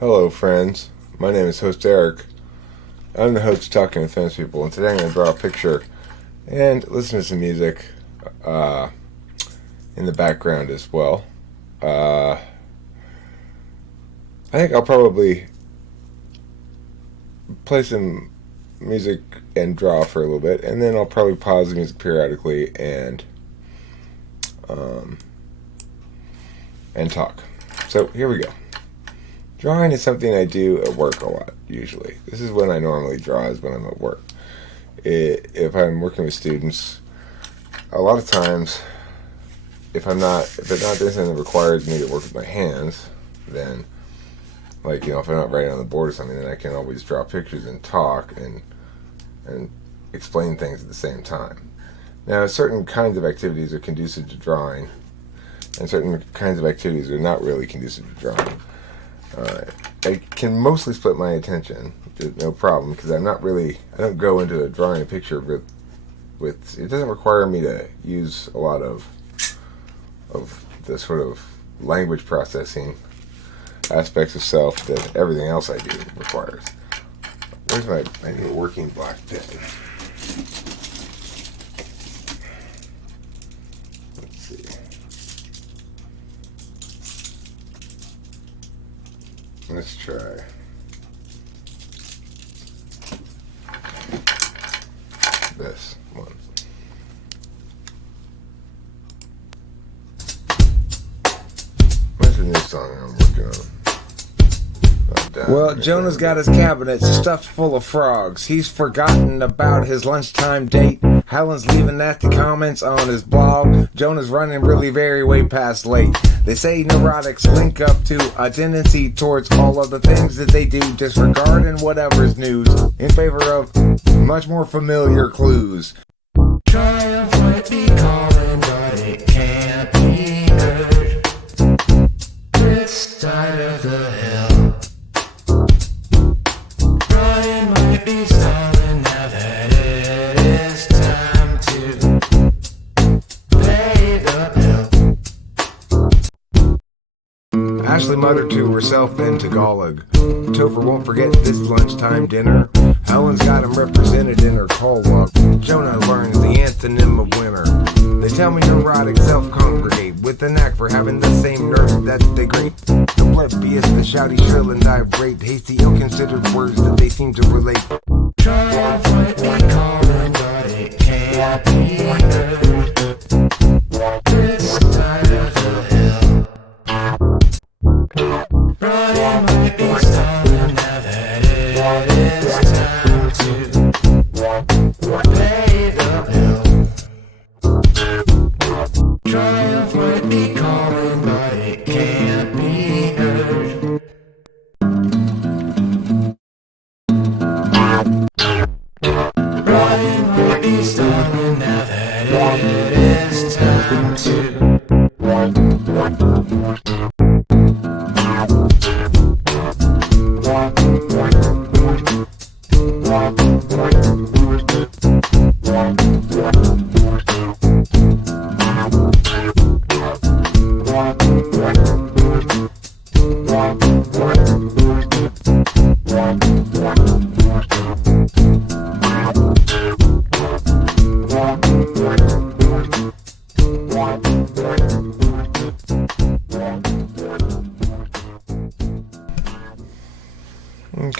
Hello, friends. My name is host Eric. I'm the host of Talking with Famous People, and today I'm going to draw a picture and listen to some music in the background as well. I think I'll probably play some music and draw for a little bit, and then I'll probably pause the music periodically and talk. So here we go. Drawing is something I do at work a lot, usually. This is when I normally draw, is when I'm at work. If I'm working with students, a lot of times, if they're not doing something that requires me to work with my hands, then, if I'm not writing on the board or something, then I can always draw pictures and talk and explain things at the same time. Now, certain kinds of activities are conducive to drawing, and certain kinds of activities are not really conducive to drawing. I can mostly split my attention, no problem, because I don't go into drawing a picture with it doesn't require me to use a lot of the sort of language processing aspects of self that everything else I do requires. Where's I need a working black pen. Let's see. Let's try this one. What's the new song I'm working on? Well, Jonah's got his cabinet stuffed full of frogs. He's forgotten about his lunchtime date. Helen's leaving nasty comments on his blog. Jonah's running really very way past late. They say neurotics link up to a tendency towards all of the things that they do, disregarding whatever's news in favor of much more familiar clues. Triumph might be calling, but it can't be heard this side of the hill. Brian might be stalling now that it is time to pay the bill. Ashley muttered to herself in Tagalog. Topher won't forget this lunchtime dinner. Helen's got him represented in her call log. Jonah learns the antonym of winner. They tell me neurotic self-congregate with the knack for having the same nerve that they greet. The oblivious, the shouty, shrill, and irate, hasty, ill-considered words that they seem to relate. Triumph might be calling, but it can't be heard this side of the hill. Brian might be stalling now that it is time to pay the bill. Triumph might be calling, but it can't be heard. Brian might be stalling now that it is time to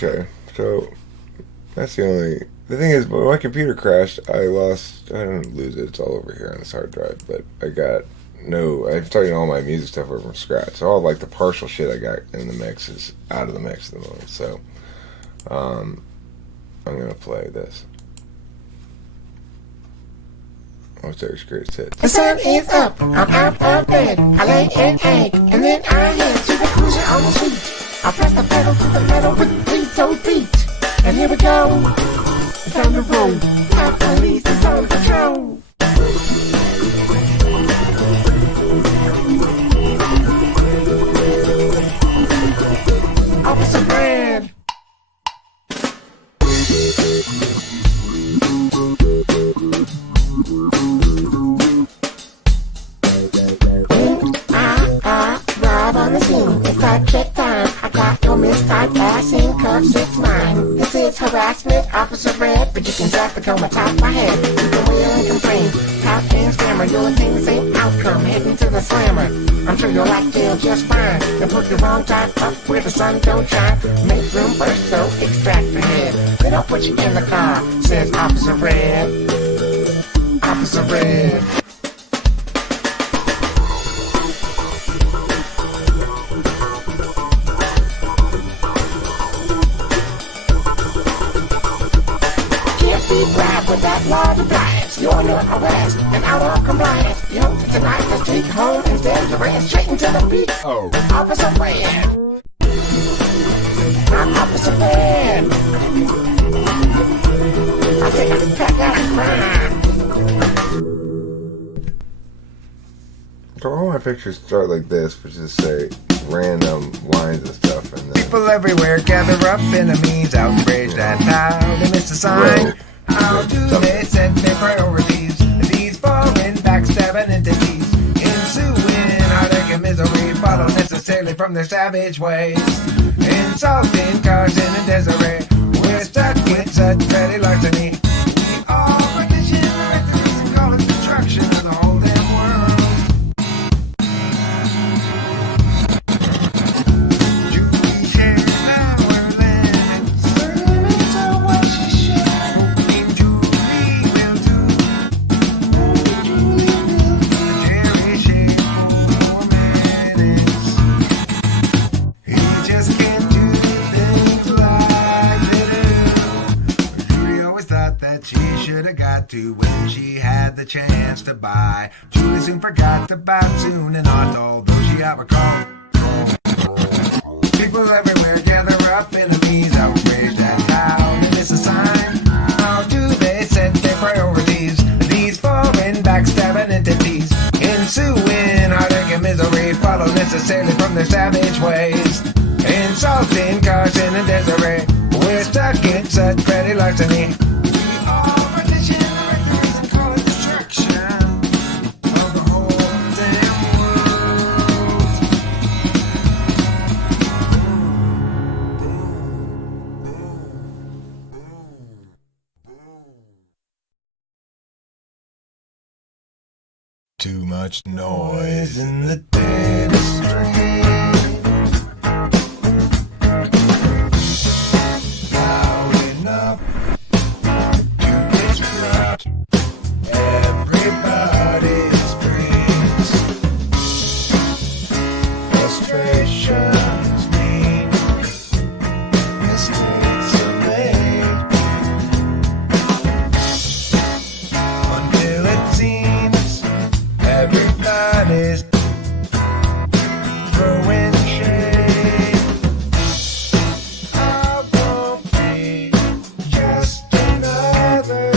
Okay, so that's the thing is, when my computer crashed, I didn't lose it, it's all over here on this hard drive, but I'm starting all my music stuff over from scratch, so all the partial shit I got in the mix is out of the mix at the moment, so I'm gonna play this. What's Eric's greatest hit? The sun is up, I'm out of bed, I lay an egg, and then I head to the cruiser on the street. I press the pedal to the metal with 3 toe feet, and here we go, it's time to roll, my police is on patrol. Officer Brand. Arrive on the scene, it's that check time. I got no missed time. traffic on my top of my head. You can wheel and complain, cop and scammer, you'll attain the same outcome, heading to the slammer. I'm sure you'll like jail just fine. And put the wrong type up where the sun don't shine. Make room first, so extract the head. Then I'll put you in the car, says Officer Red. Officer Red. Can't be bribed with that law defiance. You're under arrest and out of compliance. You hope that tonight just take you home instead you ran straight into the beat. Oh. Officer Red. I'm Officer Red. I think I can pack out the crime. So all my pictures start like this, which is say random lines and stuff, and then People everywhere gather up, enemies outraged at how they miss a sign. How do they set their priorities? These foreign backstabbing entities ensuing heartache and misery follow necessarily from their savage ways. Insulting Carson and Desiree, we're stuck with such petty larceny. We all petition reckless and call it destruction of the whole damn world. Julie shares our limits. Her limits are what she should. And Julie will do. Julie will do. Jerry shares 4 minutes. He just can't do things like they do. Julie always thought that she should have got to when she had the chance to buy. Julie soon forgot about soon and on, although she got recalled. People everywhere gather up, enemies outraged at how they miss a sign. How do they set their priorities? These foreign backstabbing entities ensuing heartache and misery follow necessarily from their savage ways. Insulting Carson and Desiree, we're stuck in such petty larceny. We all petition reckless and call it destruction of the whole damn world. Too much noise in the dead street. Loud enough to distract everybody's dreams. Frustrations mean mistakes are made until it seems everybody's throwing shade. I won't be just another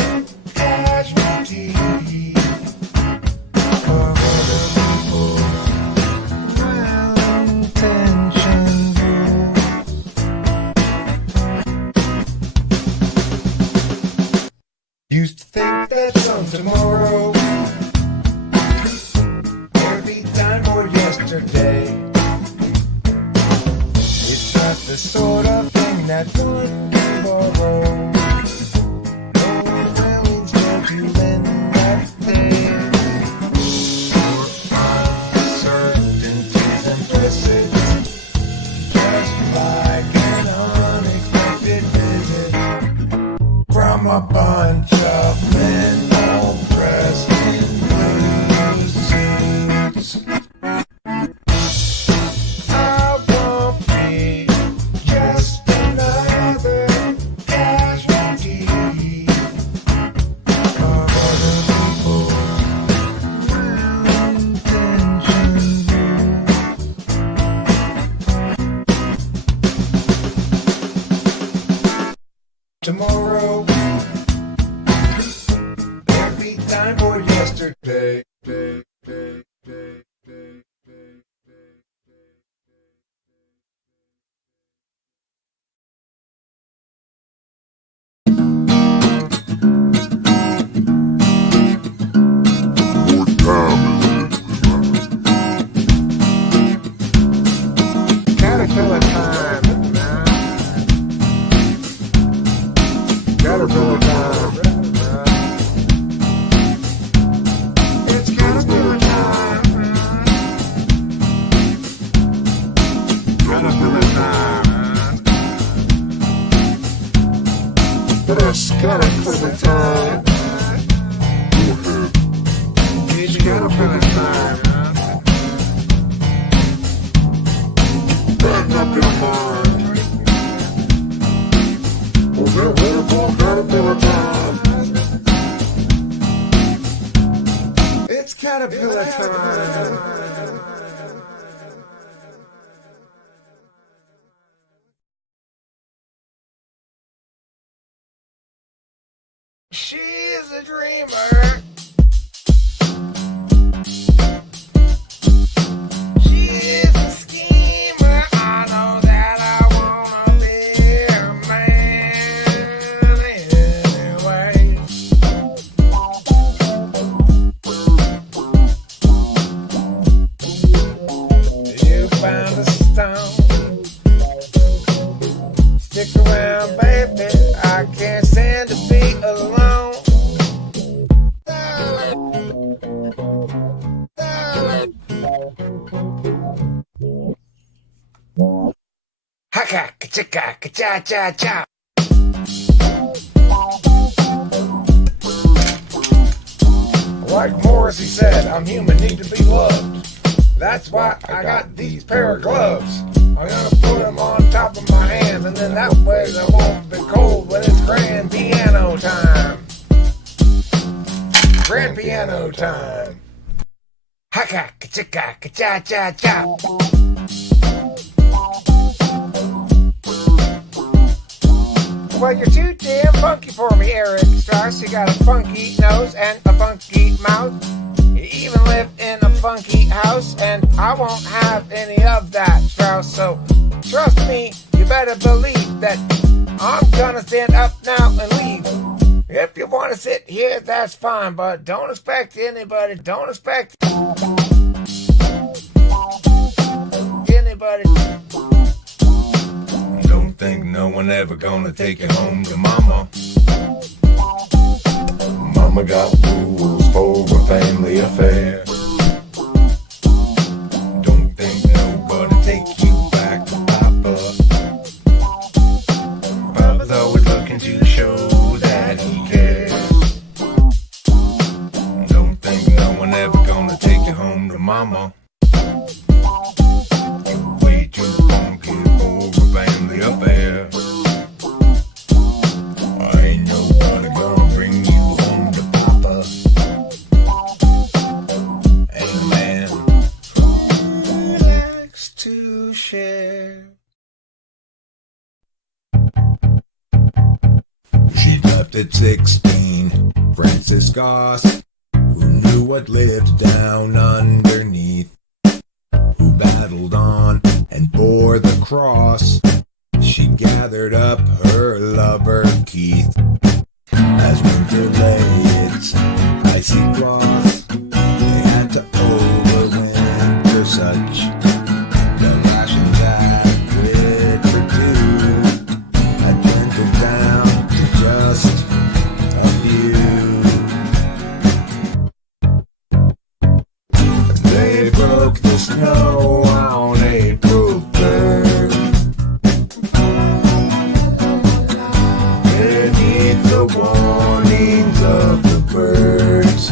casualty of other people's well-intentioned caterpillar time. It's caterpillar time. Batten up your mind. Oh, get ready for caterpillar time. It's caterpillar time. She's a dreamer. She is a schemer. I know that I wanna be a man anyway. You found a stone. Stick around, baby. I can't stand to be alone. Haka, ka-chika, ka-cha-cha-cha. Like Morrissey said, I'm human, need to be loved. That's why I got these pair of gloves. I'm gonna put them on top of my hands, and then that way they won't be cold when it's grand piano time. Grand piano time. Haka, ka-chika, ka-cha-cha-cha. Well, you're too damn funky for me, Eric Strauss. You got a funky nose and a funky mouth. You even live in a funky house, and I won't have any of that, Strauss. So trust me, you better believe that I'm gonna stand up now and leave. If you want to sit here, that's fine, but don't expect anybody, anybody. Don't think no one ever gonna take you home to mama. Mama got rules for a family affair. Don't think nobody take you back to Papa. Papa's always looking to show that he cares. Don't think no one ever gonna take you home to mama. You're way too funky for a family affair. Ain't nobody gonna bring you home to Papa. Ain't a man who likes to share. She left at 16, Francis Goss, who knew what lived down underneath, who battled on and bore the cross. She gathered up her lover Keith. As winter lay its icy claws, they had to overwinter such. The rations adequate for two had dwindled down to just a few. They broke the snow on April 3rd. Beneath the warnings of the birds.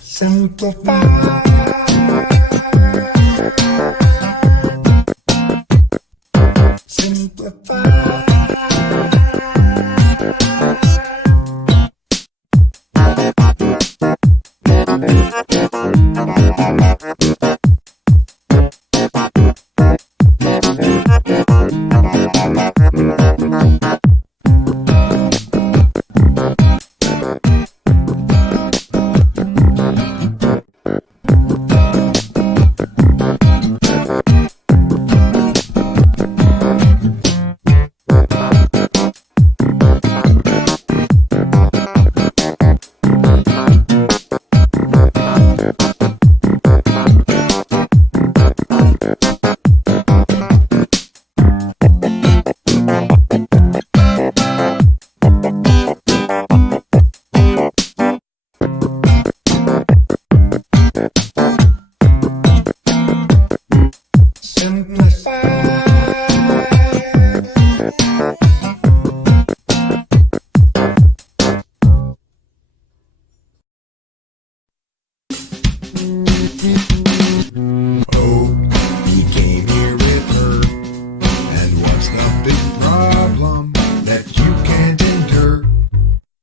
Simplify.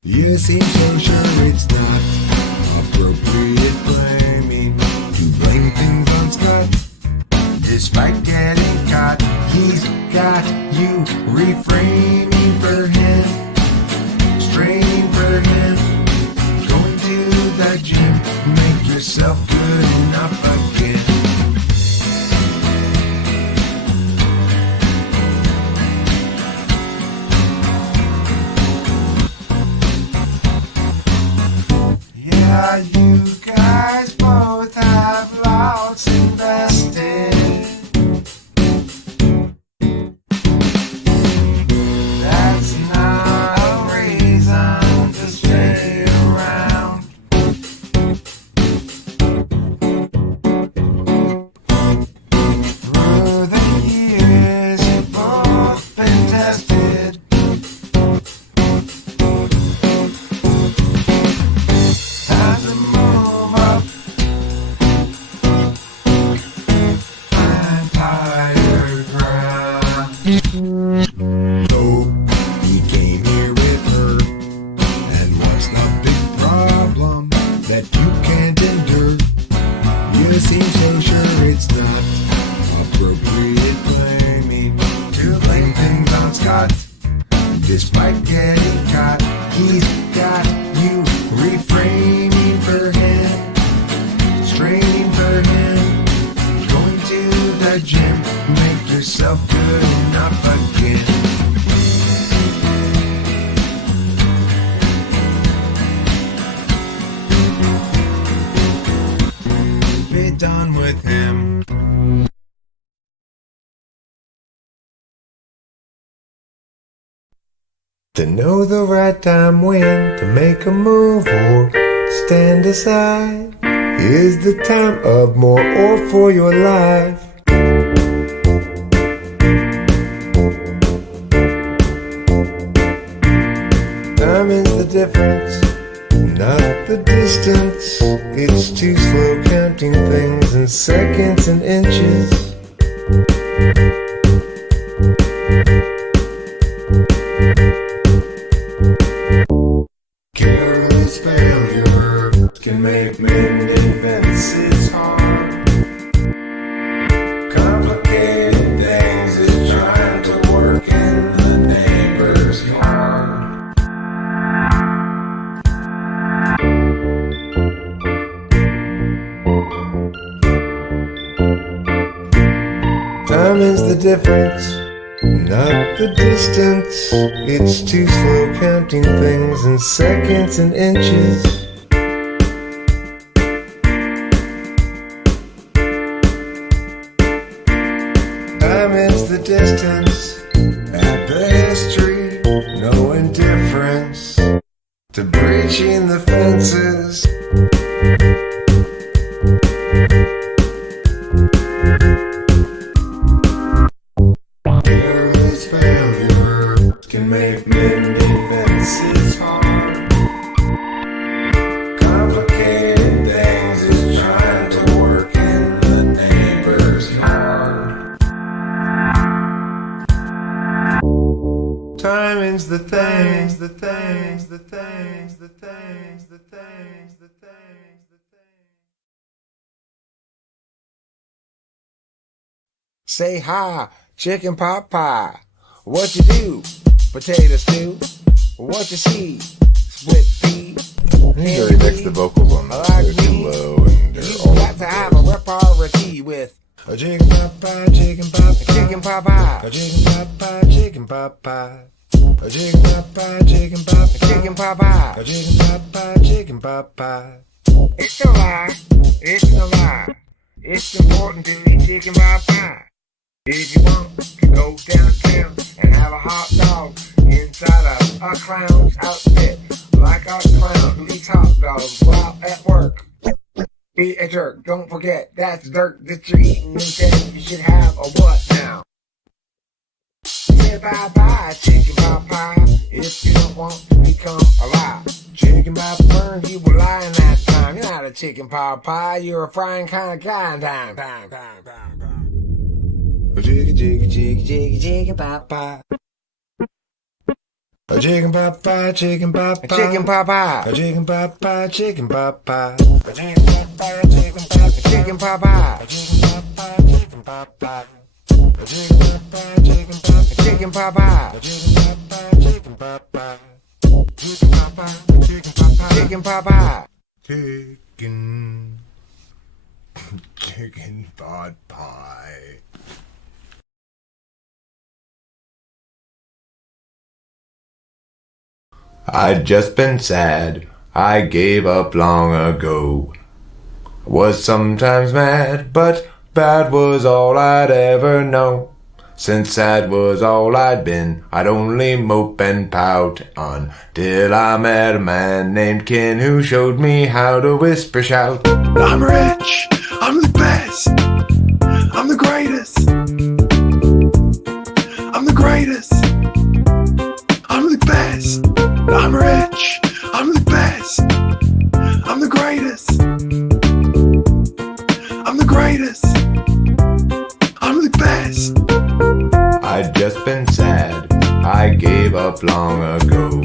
You seem so sure it's not appropriate blaming to blame things on Scott. Despite getting caught, he's got you reframing for him, straining for him, going to the gym, make yourself good enough again. You guys both have lots invested. That's not a reason to stay around. Through the years, you've both been tested. You seem so sure it's not appropriate blaming to blame things on Scott. Despite getting caught, he's got you reframing for him, straining for him, going to the gym, make yourself good enough again. Be done with him. To know the right time when to make a move or stand aside is the time of more or for your life. Time is the difference, not the distance. It's too slow counting things in seconds and inches. Careless failure can make mending fences hard. Complicated things is trying to work in the neighbor's yard. Time is the difference, not the distance. It's too slow counting things in seconds and inches. Time is the distance, at the history, no indifference to breaching the fences. Careless failure can make mending fences hard. Complicated timing's the things, the things, the things, the things, the things, the things, the things. Say hi, chicken pot pie. What you do? Potato stew. What you see? Split pea. He really mixed the vocals on that. Like They're too me. low and they're You all got to have a repartee with a chicken pot pie, chicken pot pie, chicken pot pie. a chicken pot pie, chicken pot pie, a chicken pot pie, chicken pot pie, Chicken pot pie. a chicken pot pie, chicken pot pie. It's a lie. It's a lie. It's important to eat chicken pot pie. If you want to go downtown and have a hot dog inside a clown's outfit, like a clown who eats hot dogs while at work. Be a jerk. Don't forget that's dirt that you're eating. Instead, you should have a what now? Say bye bye, chicken pot pie. If you don't want to become alive, chicken pot burn you will lie in that time. You're not a chicken pot pie. You're a frying kind of guy. Time. A chicken, chicken, chicken, Chicken pot pie. a chicken pot pie, chicken pot pie, Chicken pot pie. a chicken pot pie, chicken pot pie, A chicken pot pie. Chicken pot pie. Chicken pot pie. a chicken pot pie, chicken pot pie, a chicken pot pie, chicken pot pie, Chicken pot pie. a chicken pot pie, chicken pot pie, chicken pot pie, chicken pot pie, Chicken pot pie. chicken, chicken pot pie. I'd just been sad, I gave up long ago. Was sometimes mad, but bad was all I'd ever know. Since sad was all I'd been, I'd only mope and pout until I met a man named Ken who showed me how to whisper shout. I'm rich, I'm the best, I'm the greatest, I'm the greatest, I'm the best. I'm rich, I'm the best, I'm the greatest, I'm the greatest, I'm the best. I'd just been sad, I gave up long ago.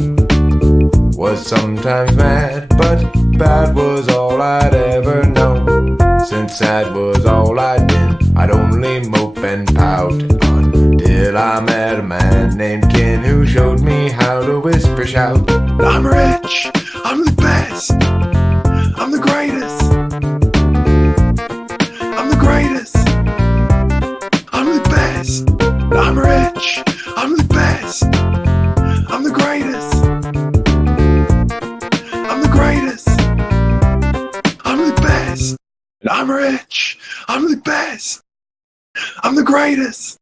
Was sometimes mad, but bad was all I'd ever known. Since sad was all I'd been, I'd only mope and pout until I met a man named Ken who showed me how to whisper shout. I'm rich, I'm the best, I'm the greatest, I'm the greatest, I'm the best. I'm rich, I'm the best, I'm the greatest, I'm the greatest, I'm the best. I'm rich, I'm the best, I'm the greatest,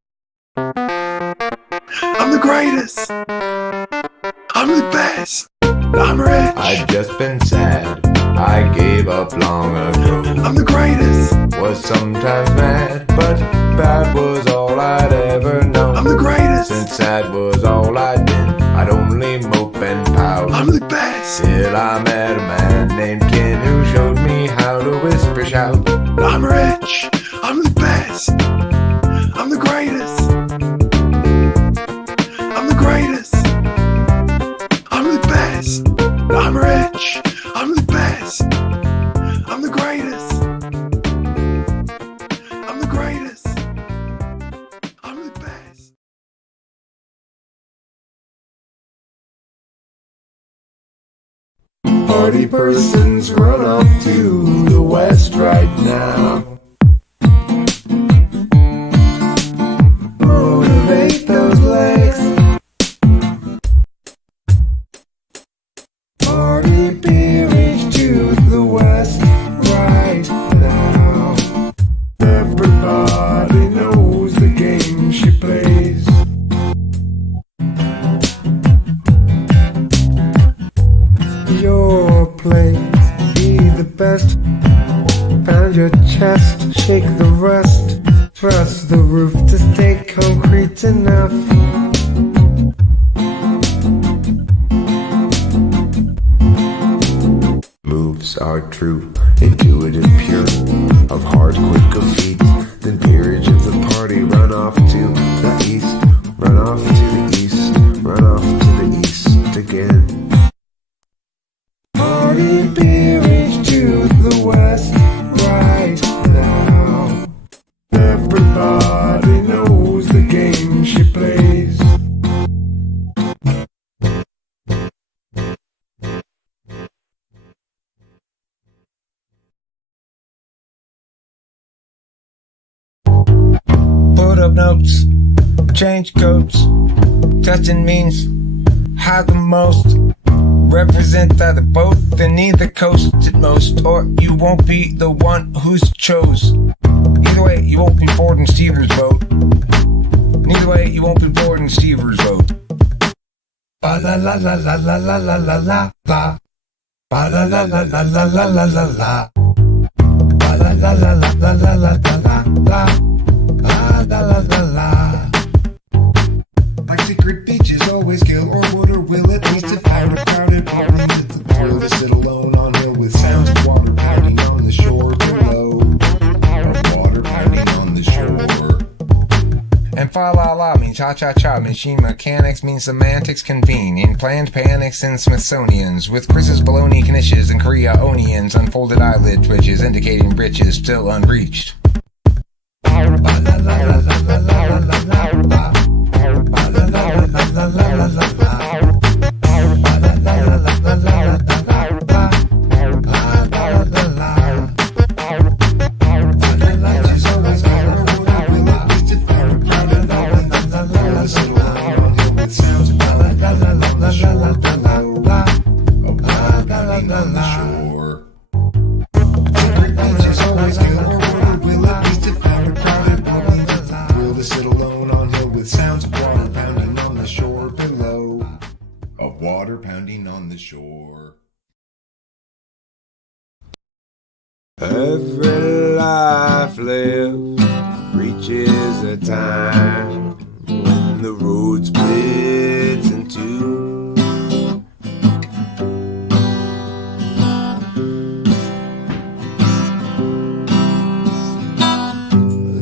I'm the greatest, I'm the best. I'm rich. I'd just been sad, I gave up long ago. I'm the greatest. Was sometimes mad, but bad was all I'd ever known. I'm the greatest. Since sad was all I'd been, I'd only mope and pout. I'm the best. Till I met a man named Ken who showed me how to whisper shout. I'm rich, I'm the best, I'm the greatest, I'm the greatest, I'm the best. I'm rich, I'm the best, I'm the greatest, I'm the greatest, I'm the best. Party persons run off to the west right now. Motivate those legs. Party beerage to the west right now. Everybody knows the game she plays. Your place, be the best. Pound your chest, shake the rest. Trust the roof to stay concrete enough. Moves are true, intuitive, pure, of hard, quick of feet. Then peerage of the party, run off to the east, run off to the east, run off. again. Party beer is to the west right now. Everybody knows the game she plays. Put up notes, change coats, testing means hide the most. Represent either both and neither coast at most, or you won't be the one who's chose. Either way, you won't be bored in Stever's boat. Neither way, you won't be bored in Stever's boat. Ba la la la la la la la la la la. Ba la la la la la la la la la. Ba la la la la la la la la la. La la la la la. Like secret beaches always kill or would or will at least if I were crowded party with the pool to sit alone on hill with sounds of water pounding on the shore below. Of water pounding on the shore. And fa la la means cha cha cha. Machine mechanics means semantics convene in planned panics and Smithsonians with Chris's baloney knishes and Korea-onions. Unfolded eyelid twitches indicating britches still unreached. Ba la la la la la la la la la. Ba la la la la la la la la. Ba la la la la la la la la. La la la la. The light is always color. Will it be to fire? Crowded out and la la la la. Sit around on hill with sounds. La la la la la la la la la la. La la la la shore. Secret beaches always kill or will it be to fire? Crowded out. Will to sit alone on hill with sounds of water pounding on the shore below. Of water pounding on the shore. Every life lived reaches a time when the road splits in two.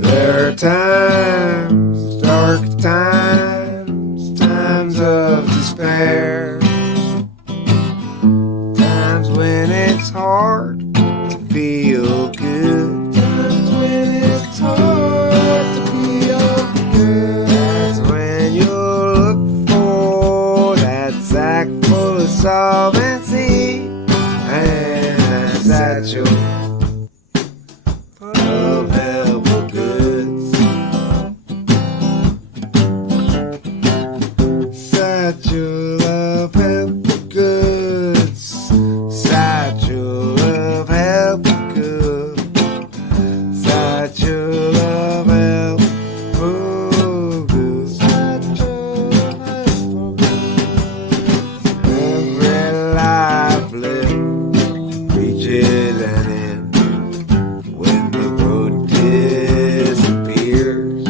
There are times, dark times, times of despair, times when it's hard to feel good, times when it's hard to feel good. That's when you look for that sack full of solvency and that satchel of helpful goods. Satchel of helpful goods. Satchel of helpful goods. Satchel of helpful goods. Satchel of helpful goods. Every life lived reaches an end when the road disappears.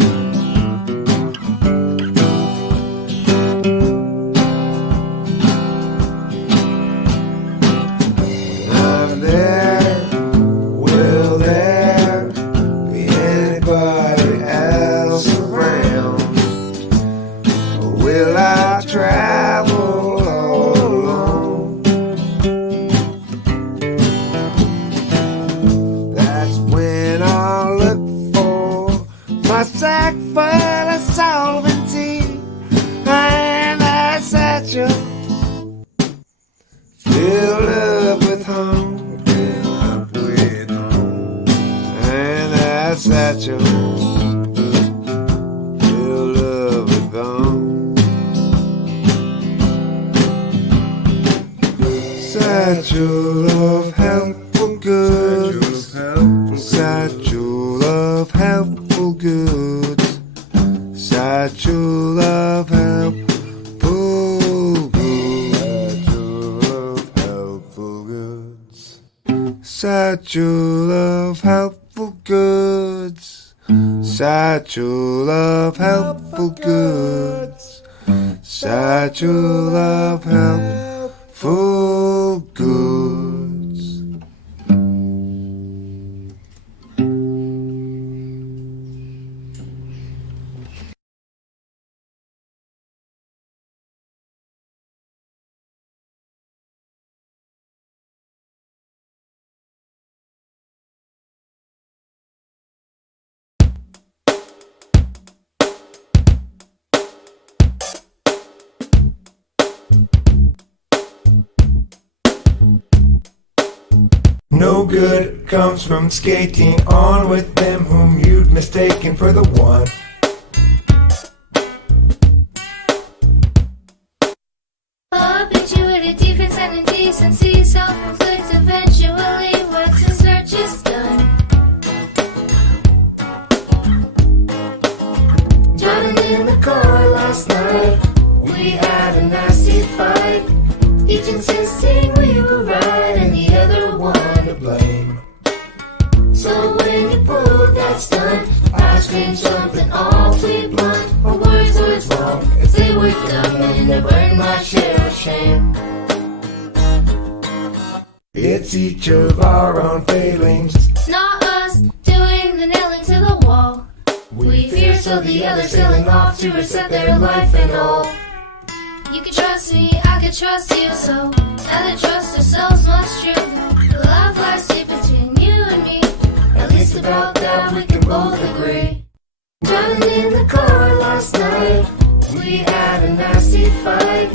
I'm there, will there be anybody else around? Or will I travel all alone? That's when I'll look for my sack full of solvency and that satchel filled up with home, filled up with home, and that satchel filled up with home. Satchel of helpful goods. Satchel of helpful goods. Satchel of helpful goods. Satchel of helpful goods. Satchel of helpful goods. Satchel of helpful goods. good comes from skating on with them whom you'd mistaken for the one. Habituated defense and indecency, self-inflict eventually once the search is done. Driving in the car last night, we had a nasty fight. Each insisting we were right and the other one to blame. So when you pulled that stunt, I screamed something awfully blunt. My words were wrong, if they were dumb, and I burned my share of shame. It's each of our own failings. Not us doing the nailing to the wall. We fear so the others sailing off to reset their life and all. You can trust me, I can trust you, so now that trust ourselves must true. The love lies deep between you and me. At least about that we can both agree. Driving in the car last night, we had a nasty fight.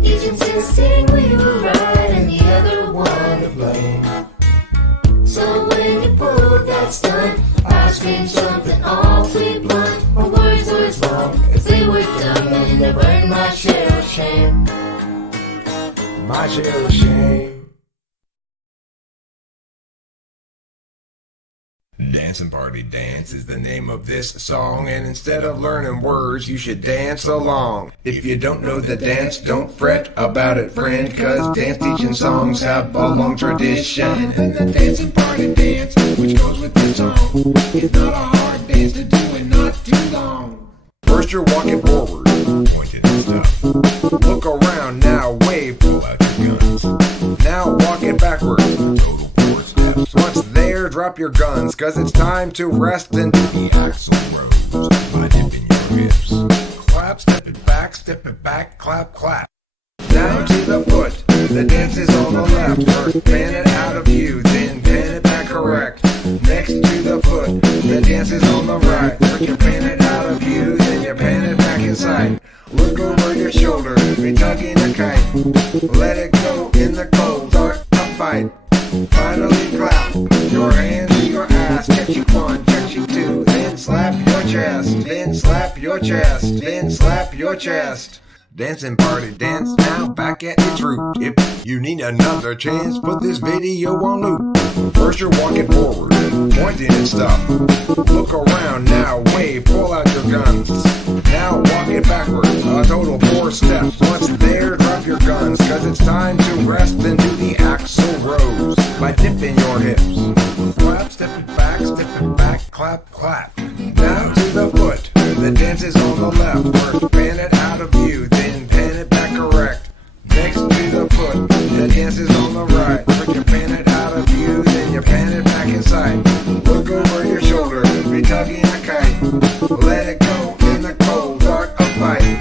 Each insisting we were right and the other one to blame. So when you pulled that stunt, I screamed something awfully blunt. My words were wrong, if they were dumb, and I burned my share of shame. My share of shame. Dancing Party Dance is the name of this song, and instead of learning words, you should dance along. If you don't know the dance, don't fret about it, friend, cause dance teaching songs have a long tradition. And the Dancing Party Dance, which goes with the song, is not a hard dance to do and not too long. First you're walking forward, pointing and stuff. Look around, now wave, pull out your guns. Now walking backwards, total 4 steps. Once there, drop your guns, cause it's time to rest and do the axle rose by dipping your hips. Clap, step it back, clap, clap. Down to the foot, the dance is on the left. First pan it out of view, then pan it back correct. Next to the foot, the dance is on the right. First you pan it out of view, then you pan it back inside. Look over your shoulder, be tugging a kite. Let it go in the cold, start a fight. Finally clap your hands to your ass. Check you 1, check you 2, then slap your chest. Then slap your chest, then slap your chest. Dancing Party Dance, now back at its root. If you need another chance, put this video on loop. First you're walking forward, pointing and stuff. Look around, now wave, pull out your guns. Now walking backwards, a total 4 steps. Once there, drop your guns, cause it's time to rest and do the axle rose by dipping your hips. Clap, step it back, clap, clap. Now to the foot, the dance is on the left. First pan it out of view, then pan it back correct. Next to the foot, the dance is on the right. First you pan it out of view, then you pan it back inside. Look over your shoulder, be tugging a kite. Let it go in the cold, start a fight.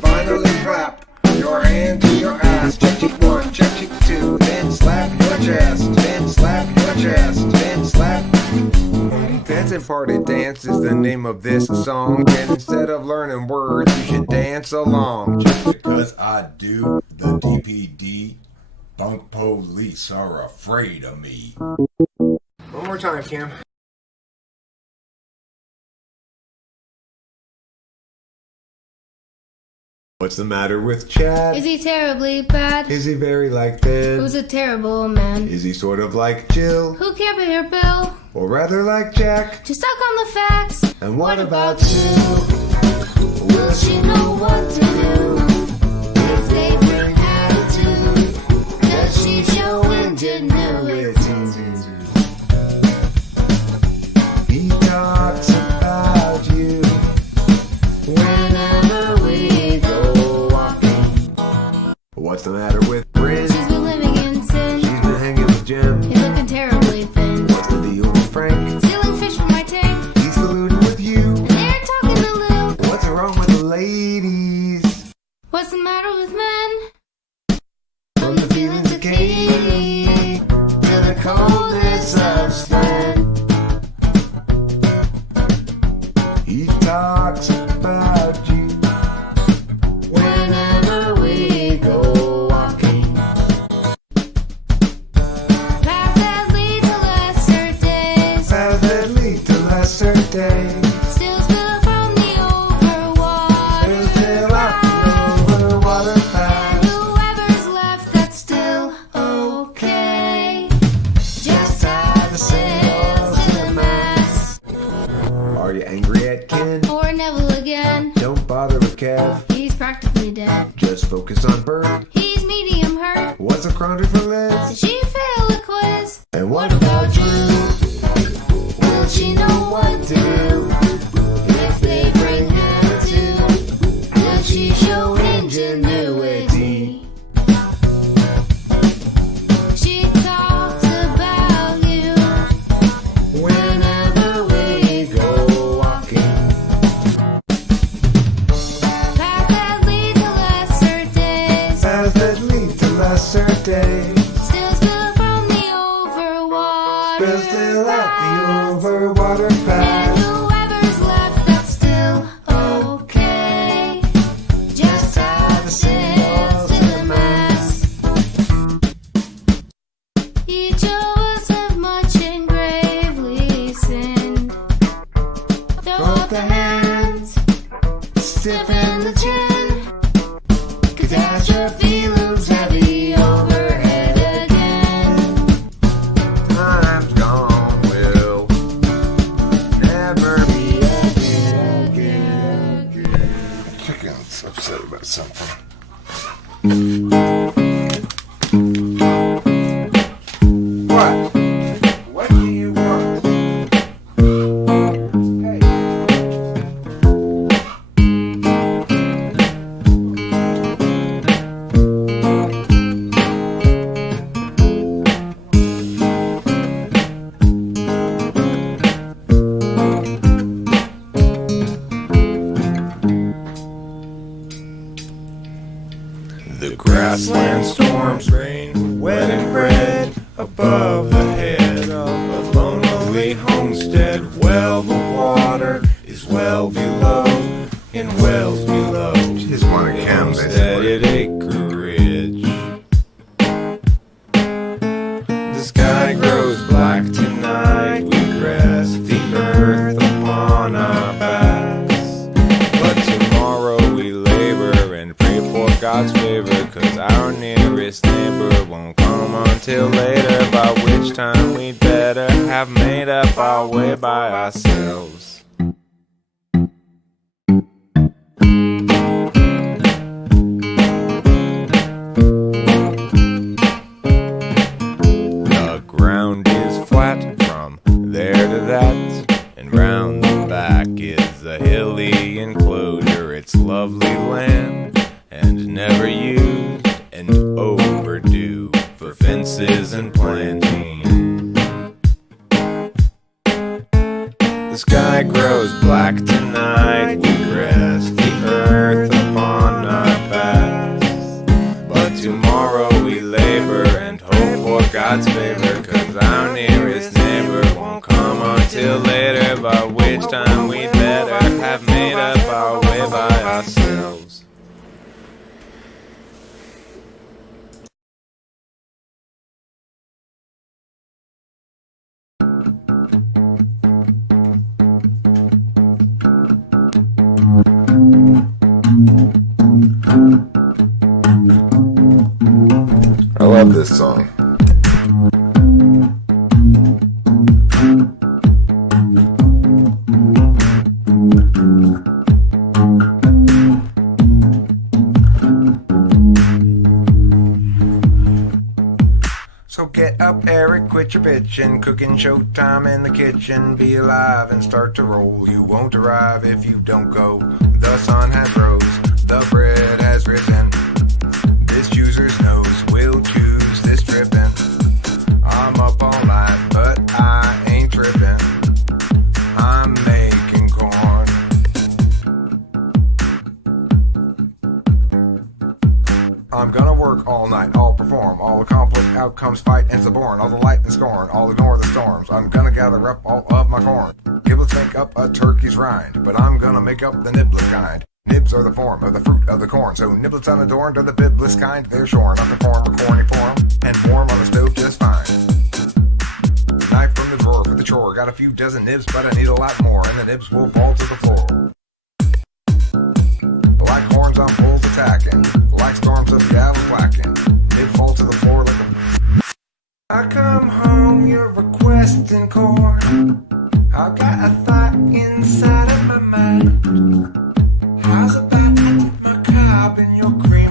Finally clap your hand to your ass. Check it 1, check it 2, then slap your chest. Then slap your chest, then slap. Dancing Party Dance is the name of this song, and instead of learning words, you should dance along. Just because I do, the DPD Bunk Police are afraid of me. One more time, Cam. What's the matter with Chad? Is he terribly bad? Is he very like thin? Who's a terrible man? Is he sort of like Jill? Who can't pay her bill? Or rather like Jack? Too stuck on the facts. And what about Sue? Will she know what to do if they bring attitude? Does she show ingenuity? He talks about you Whenever we go walking, What's the matter with Bryn? she's been living in sin. She's been hanging with Jim. He's looking terribly thin. What's the deal with Frank? Stealing fish from my tank. He's colluding with you. And they're talking to Lou. What's wrong with the ladies? What's the matter with men? From the feelings of Katie to the coldness of Sven. He talks about you Whenever we go walking, paths that lead to Just focus on Bert. He's medium hurt. What's a quandary for Did Liz? she fail a quiz? And what about Drew? Will she know what to do if they bring her to? Will she show ingenuity? She talks about you Whenever we go walking. paths that lead to lesser days. Paths that lead to lesser days. Still spill from the overwater. Still at the overwater And path. whoever's left, that's still okay. Just have sins to the mess. Each of us have much and gravely sinned. Throw up the hands, stiffen the chin. Catastrophe looms heavy overhead again. Time's gone, will never be again. Chicken's upset about something. What? What do you want? Hey. The grassland storms rain, wet and red, above the head of a lonely homestead. Well, the water is well below, in wells below. Just wanna the count homestead it. at Acreage. The sky grows black tonight, we rest the earth upon our backs. But tomorrow we labor and pray for God's favor, 'cause our nearest neighbor won't come until later, by which time we'd better have made up our way by ourselves. The ground is flat from there to that, and round the back is a hilly enclosure. It's lovely land, and never used, and overdue for fences and planting. The sky grows black tonight, we rest the earth upon our backs. But tomorrow we labor and hope for God's favor, 'cause our nearest neighbor won't come until later, by which time we'd better have made up our way by ourselves. I love this song. So get up, Eric, quit your bitching. Cooking showtime in the kitchen. Be alive and start to roll. You won't arrive if you don't go. The sun has rose, the bread has risen. This chooser's nose will choose this trippin'. I'm up all night, but I ain't trippin'. I'm making corn. I'm gonna work all night, I'll perform. All the conflict, outcomes, fight, and suborn. All the light and scorn, I'll ignore the storms. I'm gonna gather up all of my corn. Giblets make up a turkey's rind, but I'm gonna make up the niblet kind. Nibs are the form of the fruit of the corn, so niblets unadorned are the bibless kind. They're shorn off the form or corny form, and warm on the stove just fine. Knife from the drawer for the chore. Got a few dozen nibs, but I need a lot more, and the nibs will fall to the floor. Like horns on bulls attacking, like storms of gavel clacking. Nib fall to the floor like a... I come home, you're requesting corn. I've got a thought inside of my mind. How's about I dip my cob in your cream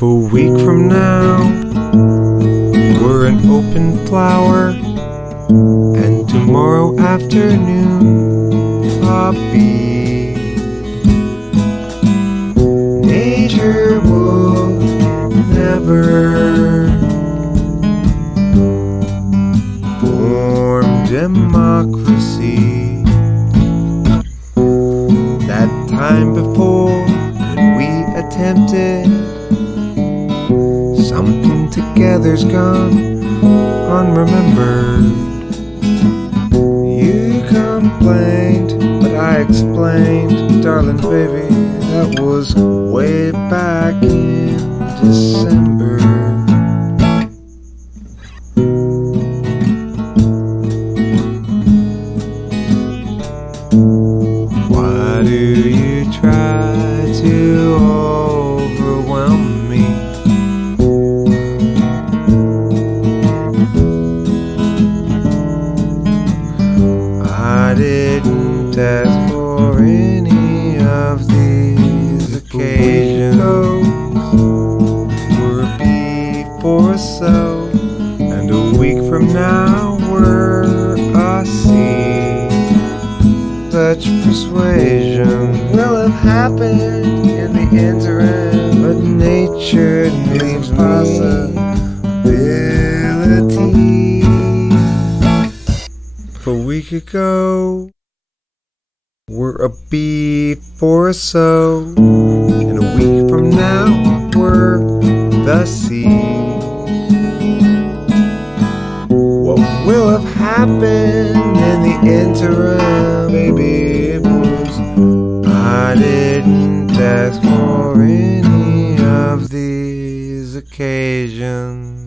If a week from now we're an open flower, and tomorrow afternoon a bee, nature will never form democracy. That time before when we attempted something together's gone unremembered. You complained, but I explained, darling baby, that was way back in December. Why do you try to overwhelm me? I didn't ask for any of these occasions. We're before so, and a week from now we're a sea. Such persuasion will have happened in the interim, but nature needs possibility. A week ago, we're a bee for a so, and a week from now, we're the sea. What will have happened in the interim, baby, it was I didn't ask for any of these occasions.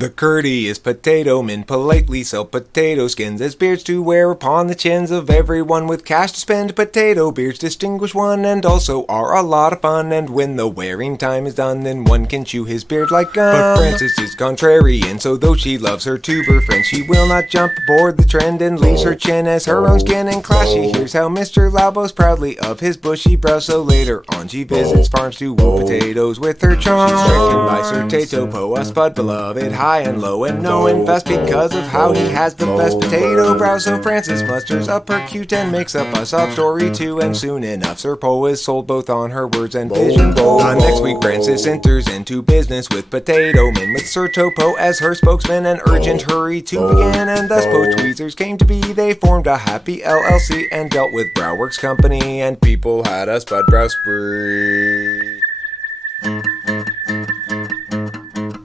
The courteous potato men politely sell potato skins as beards to wear upon the chins of everyone with cash to spend. Potato beards distinguish one and also are a lot of fun, and when the wearing time is done, then one can chew his beard like gum. But Frances is contrary, and so though she loves her tuber friend, she will not jump aboard the trend and leaves her chin as her own skin. And class she hears how Mr. Lau boasts proudly of his bushy brow, so later on she visits farms to woo potatoes with her charm. She's stricken by Sir Tato Po, a spud beloved high and low and knowing best because of how he has the best potato brow. So Frances musters up her cute and makes up a sob story too, and soon enough Sir Po is sold both on her words and vision. Next week Frances enters into business with potato men, with Sir Topo as her spokesman, and urgent hurry to begin. And thus post tweezers came to be. They formed a happy LLC and dealt with Browworks Company, and people had a spud brow spree.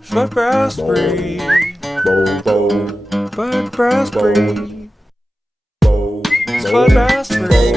Spud brow spree. Spud brow spree. Spud brow spree.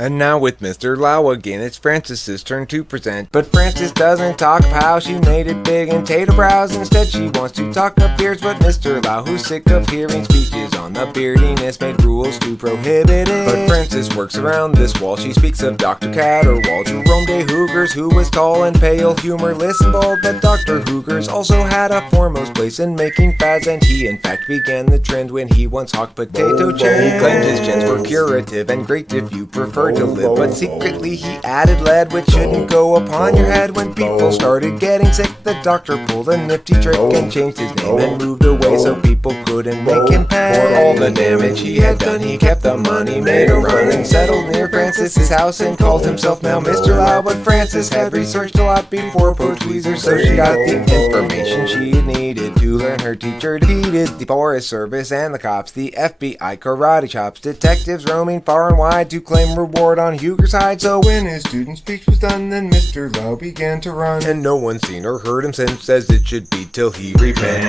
And now with Mr. Lau again, it's Frances's turn to present. But Frances doesn't talk of how she made it big in tato brows. Instead she wants to talk of beards. But Mr. Lau, who's sick of hearing speeches on the beardiness, made rules to prohibit it. But Frances works around this while she speaks of Dr. Catterwall, Jerome de Hoogers, who was tall and pale, humorless and bald. But Dr. Hoogers also had a foremost place in making fads, and he in fact began the trend when he once hawked potato chips. He claimed his gins were curative and great if you prefer to live, but secretly he added lead, which shouldn't go upon your head. When people started getting sick, the doctor pulled a nifty trick and changed his name and moved away so people couldn't make him pay. For all the damage he had done, he kept the money, made a run, and settled near Frances's house and called himself now Mr. Lau. But Frances had researched a lot before Po Tweezer, so she got the information she needed to learn. Her teacher defeated the Forest Service and the cops, the FBI karate chops, detectives roaming far and wide to claim reward on Huger's hide. So when his student speech was done, then Mr. Lau began to run, and no one's seen or heard him since, as it should be till he repents.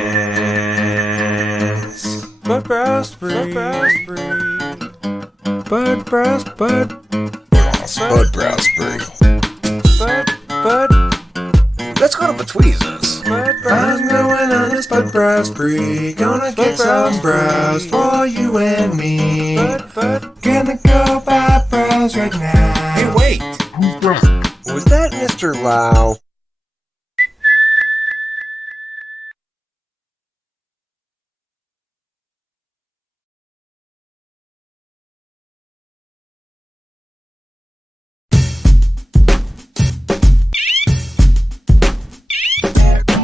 Spud brow spree. Spud brow spree. Spud brow spree. Spud. Let's go to Betweezers. I'm going on a spud brow spree. Gonna get some brows for you and me. Gonna go buy brows right now. Hey, wait! Was that Mr. Lau?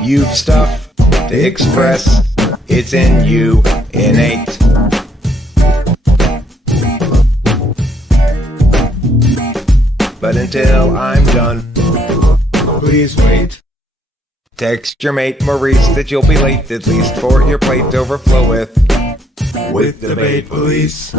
You've stuff to express, it's in you, innate. But until I'm done, please wait. Text your mate Maurice that you'll be late, at least for your plate to overflow with debate police.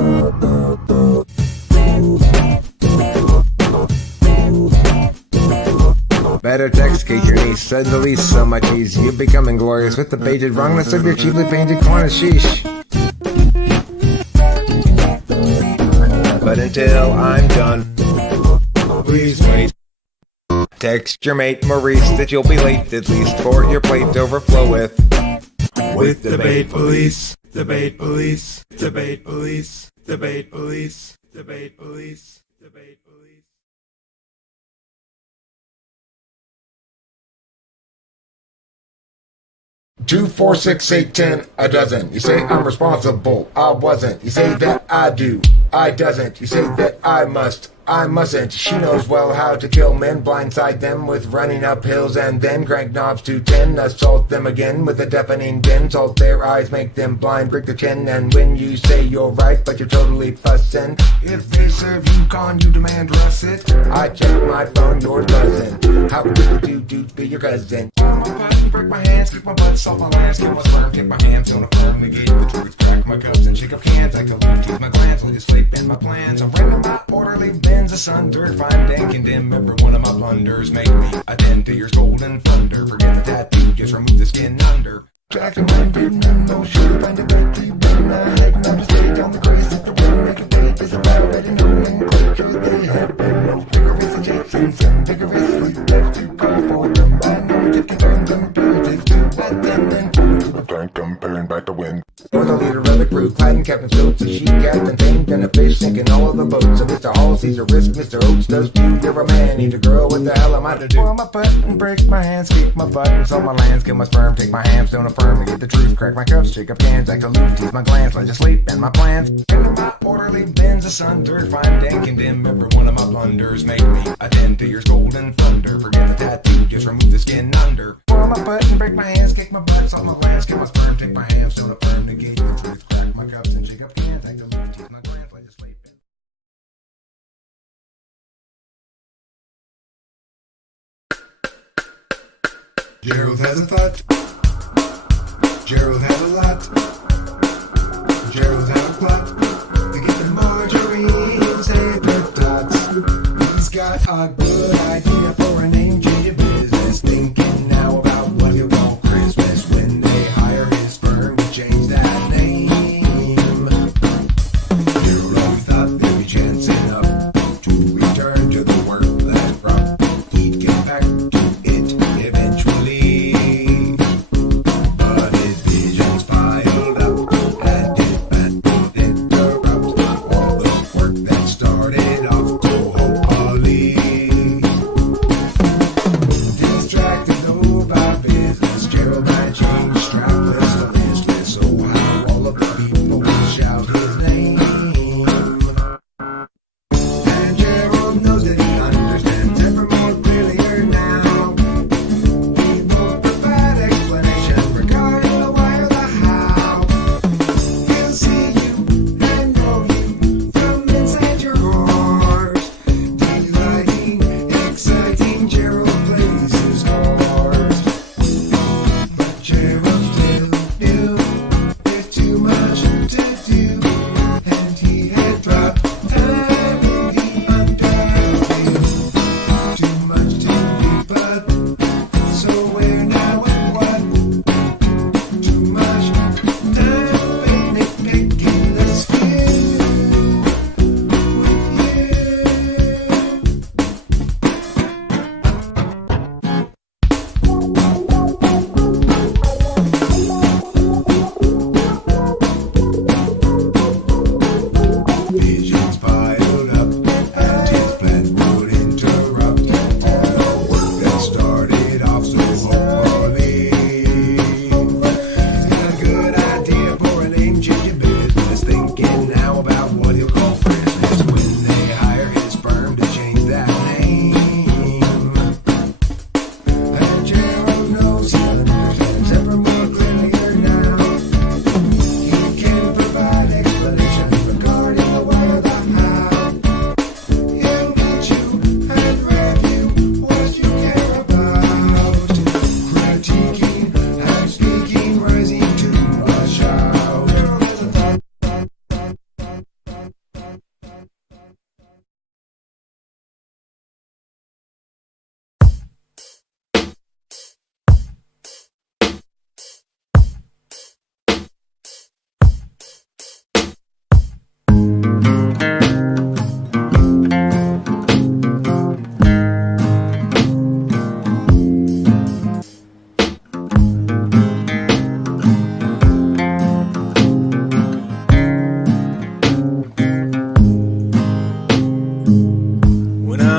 Better text Kate your niece, said the least, so much ease. You're becoming glorious with the baited wrongness of your cheaply painted corner, sheesh. But until I'm done, please wait. Text your mate Maurice that you'll be late, at least for your plate to overflow with debate police. Debate police. Debate police. Debate police. Debate police. Debate police. Two, 4, 6, 8, 10, a dozen. You say I'm responsible, I wasn't. You say that I do, I doesn't. You say that I must, I mustn't. She knows well how to kill men, blindside them with running up hills, and then crank knobs to 10, assault them again with a deafening din. Salt their eyes, make them blind, break their chin, and when you say you're right, but you're totally fussing, if they serve you con, you demand russet. I check my phone, you're buzzing. How could you do be your cousin? Break my hands, kick my butt, salt my lines, kill my sperm, take my hands on a firm, negate the truth, crack my cups and shake up cans. I collude, keep my glance, let you sleep in my plans. I'm random my orderly bends asunder, find and condemn every one of my blunders. Make me attend to your golden thunder. Forget the tattoo, just remove the skin under. Jack and mine, beaten and no shirt, find a great deep in my head, and I'm just laid on the grace of the wind, make a date, is about it, and nomenclature, they have been no vigorous adjacents, and vigorously left to call for them, by normative concerns, imperative to let them then forward to the flank, comparing back the wind. You're the leader of the crew, clad in captain's coats, a sheet captain, thing, and a fish sinking all of the boats, so Mr. Hall sees a risk, Mr. Oates does too, you're a man, eat a girl, what the hell am I to do? Pull my butt and break my hands, kick my butt, and sell my lands, kill my sperm, take my hams, don't affirm, to get the truth, crack my cups, shake up cans, act aloof, tease my glance, let you sleep, and my plans. And my orderly bends asunder, find and condemn every one of my blunders, make me attend to your golden thunder, forget the tattoo, just remove the skin under. Pull my butt and break my hands, kick my butt, salt my lands, kill my sperm, take my hams, don't affirm, negate the truth, crack my cups, and shake up cans, act aloof, tease my glance, let you sleep. Gerald has a thought. Gerald had a lot. Gerald had a plot to get the margarines and the dots. He's got a good idea for a name to your business. Thinking now about what he'll call Christmas when they hire his firm to change that name. Gerald always thought there'd be chance enough to return to the work that brought. He'd get back to it eventually.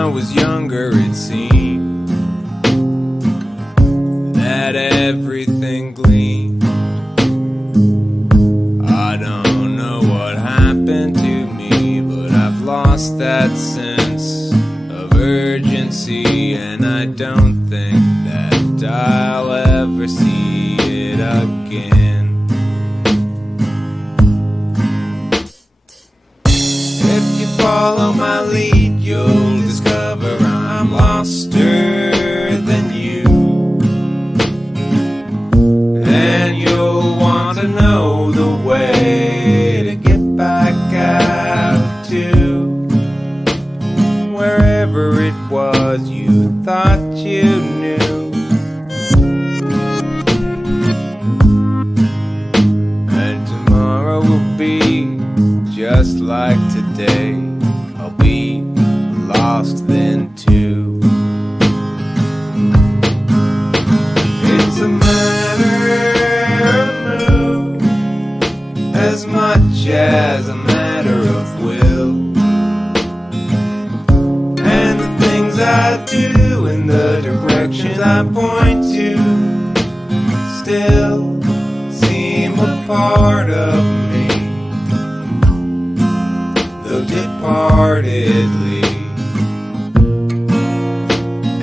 was younger, it seemed that everything gleamed. I don't know what happened to me, but I've lost that sense of urgency, and I don't think that I'll ever see it again. If you follow my lead, you'll discover I'm loster than you, and you'll want to know the way to get back out to wherever it was you thought you knew. And tomorrow will be just like today. I'll be lost then too. It's a matter of mood as much as a matter of will, and the things I do and the direction I point to still seem a part of me, though departedly.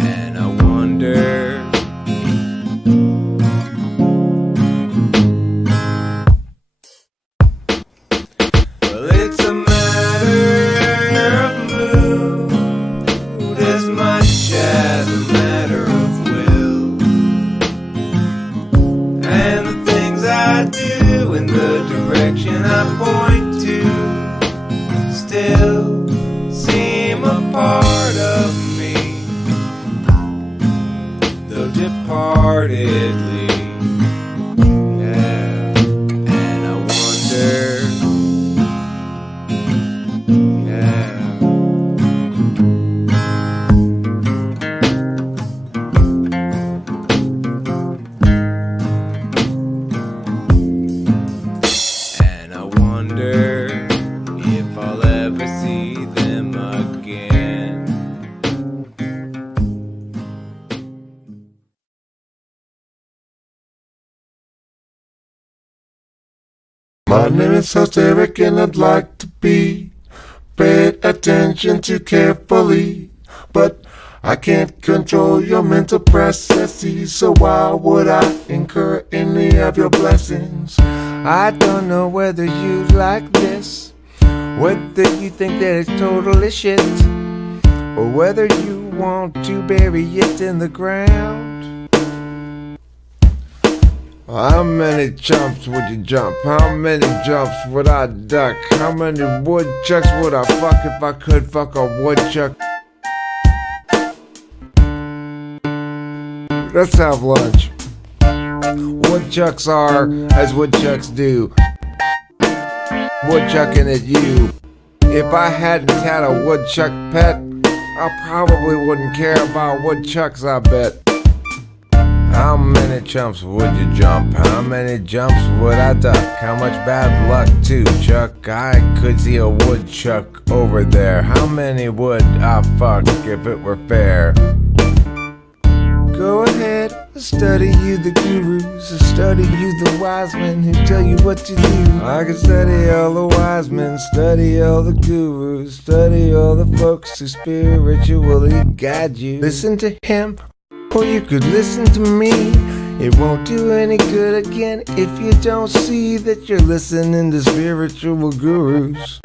And I wonder, well, it's a matter of mood as much as a matter of will, and the things I do and the direction I point to still seem a part of me, though departedly. Yeah, and I wonder, yeah. And I wonder if I'll ever see them again. My name is Host Eric and I'd like to be paid attention to carefully, but I can't control your mental processes, so why would I incur any of your blessings? I don't know whether you like this, whether you think that it's totally shit, or whether you want to bury it in the ground. How many jumps would you jump? How many jumps would I duck? How many woodchucks would I fuck if I could fuck a woodchuck? Let's have lunch. Woodchucks are as woodchucks do. Woodchucking at you. If I hadn't had a woodchuck pet, I probably wouldn't care about woodchucks, I bet. How many jumps would you jump? How many jumps would I duck? How much bad luck too, Chuck? I could see a woodchuck over there. How many would I fuck if it were fair? Go ahead, study you the gurus, study you the wise men who tell you what to do. I can study all the wise men, study all the gurus, study all the folks who spiritually guide you. Listen to him, or you could listen to me. It won't do any good again if you don't see that you're listening to spiritual gurus.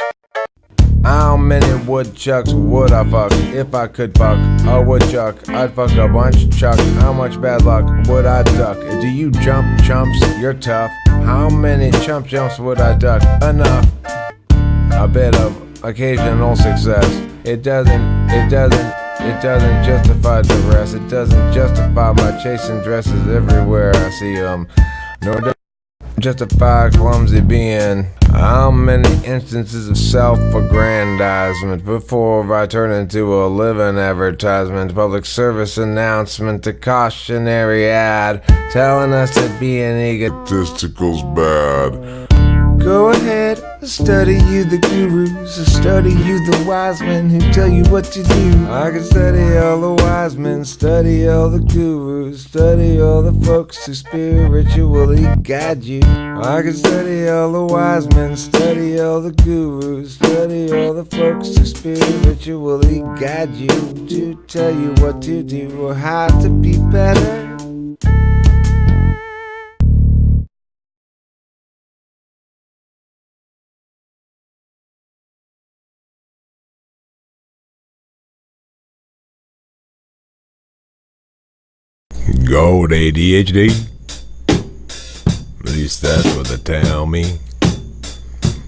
How many woodchucks would I fuck if I could fuck a woodchuck? I'd fuck a bunch of chuck. How much bad luck would I duck? Do you jump chumps? You're tough. How many jumps would I duck? Enough. A bit of occasional success. It doesn't justify the rest. It doesn't justify my chasing dresses everywhere I see them. Nor does it justify clumsy being. How many instances of self-aggrandizement before I turn into a living advertisement, public service announcement, a cautionary ad telling us that being egotistical's bad? Go ahead, study you the gurus, study you the wise men who tell you what to do. I can study all the wise men, study all the gurus, study all the folks who spiritually guide you. I can study all the wise men, study all the gurus, study all the folks who spiritually guide you to tell you what to do or how to be better. Gold ADHD. At least that's what they tell me.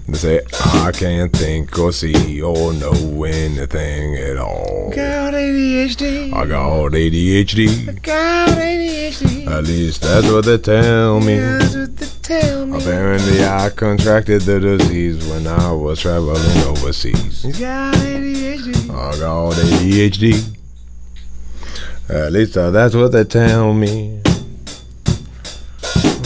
They say I can't think or see or know anything at all. Got ADHD. I got ADHD. Got ADHD. At least that's what they tell me. That's what they tell me. Apparently I contracted the disease when I was traveling overseas. He's got ADHD. I got ADHD. At least that's what they tell me.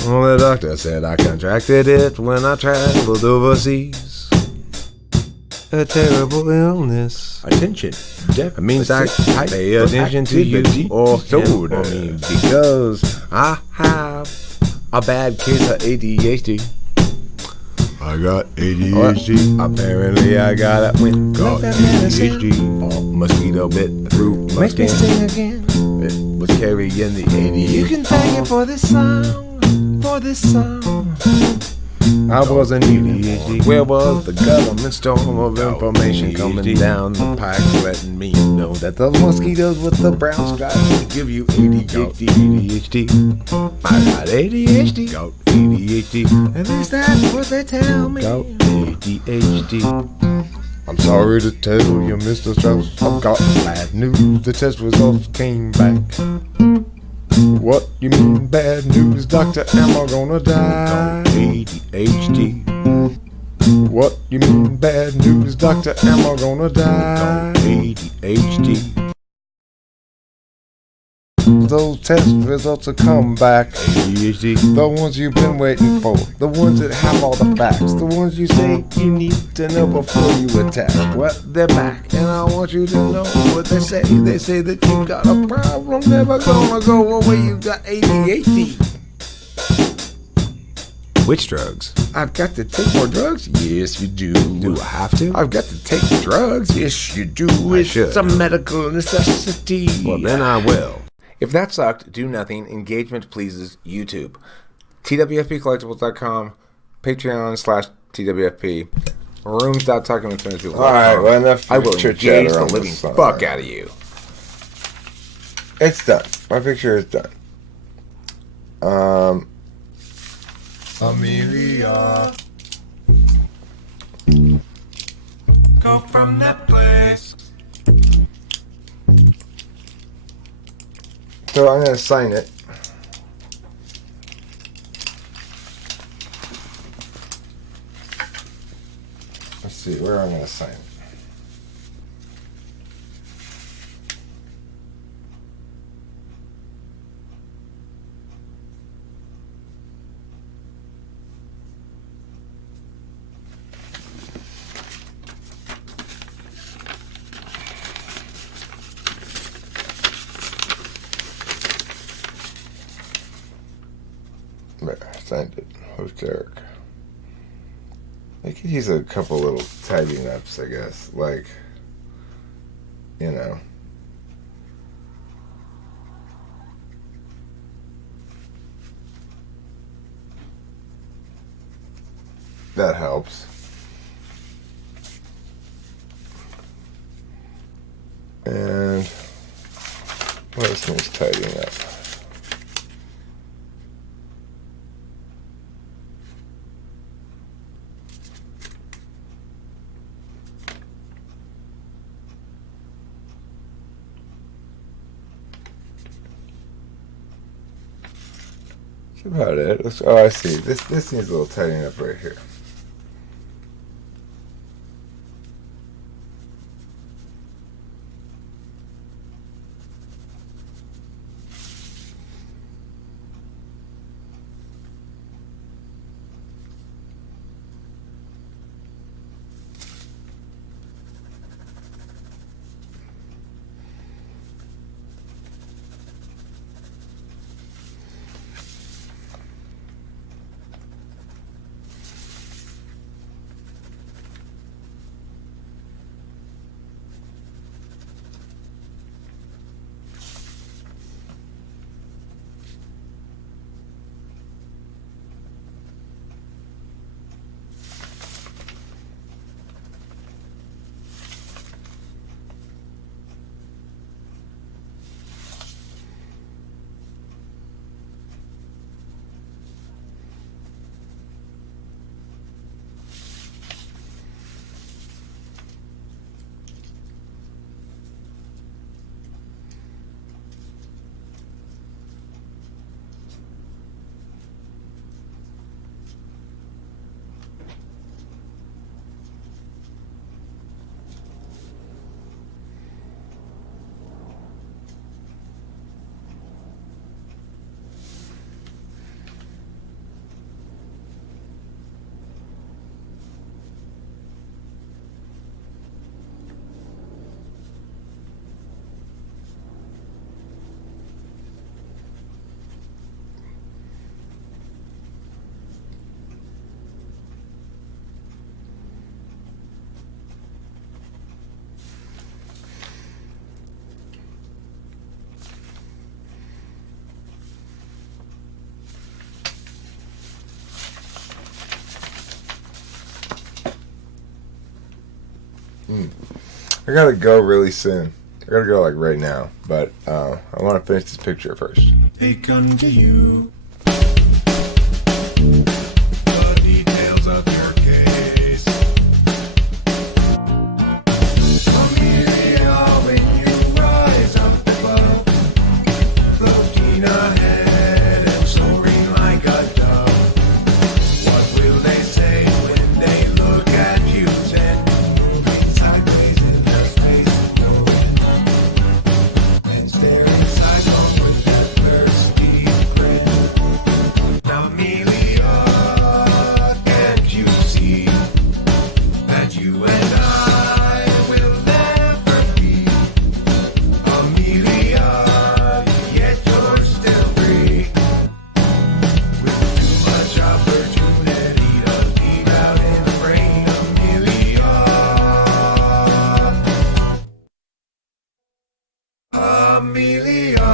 Well, the doctor said I contracted it when I traveled overseas. A terrible illness. Attention. It means I pay attention to you or him or me because I have A bad case of ADHD. I got ADHD. Apparently I got it when got ADHD. Mosquito bit through my Make me skin. sing again. It was carrying the ADHD. You can thank it for this song. For this song. I was an ADHD. Where was the government storm of information coming down the pike, letting me know that those mosquitoes with the brown stripes give you ADHD. ADHD. I got ADHD. Got ADHD. At least that's what they tell me. Got ADHD. I'm sorry to tell you, Mr. Strauss, I've got bad news. The test results came back. What you mean bad news, doctor? Am I gonna die? ADHD. What you mean bad news, doctor? Am I gonna die? ADHD. Those test results will come back. ADHD. The ones you've been waiting for. The ones that have all the facts. The ones you say you need to know before you attack. Well, they're back, and I want you to know what they say. They say that you got a problem, never gonna go away. You got ADHD. Which drugs? I've got to take more drugs? Yes, you do. Do I have to? I've got to take drugs? Yes, you do. It's should. a medical necessity. Well, then I will. If that sucked, do nothing. Engagement pleases YouTube. TWFPcollectibles.com, Patreon/TWFP, rooms.talkinginfinity.com. Alright, well, enough I will chit-chat engage the around living this song. fuck out of you. It's done. My picture is done. Amelia. Go from that place. So I'm gonna sign it. Let's see where I'm gonna sign it. There, signed it. Host Eric. I could use a couple little tidying ups, I guess. Like, you know. That helps. And what else needs tidying up? That's about it. Oh, I see. This needs a little tidying up right here. I gotta go really soon. I gotta go like right now, but I want to finish this picture first. They come to you. The details of your case. Amelia, when you rise up above, floating ahead and soaring like a dove. What will they say when they look at you then? Moving sideways in the space and staring sidelong with that thirsty grin. Now, Amelia, can't you see that you and I will never be? Amelia, yet you're still free. With too much opportunity to leave out in the rain, Amelia. Amelia,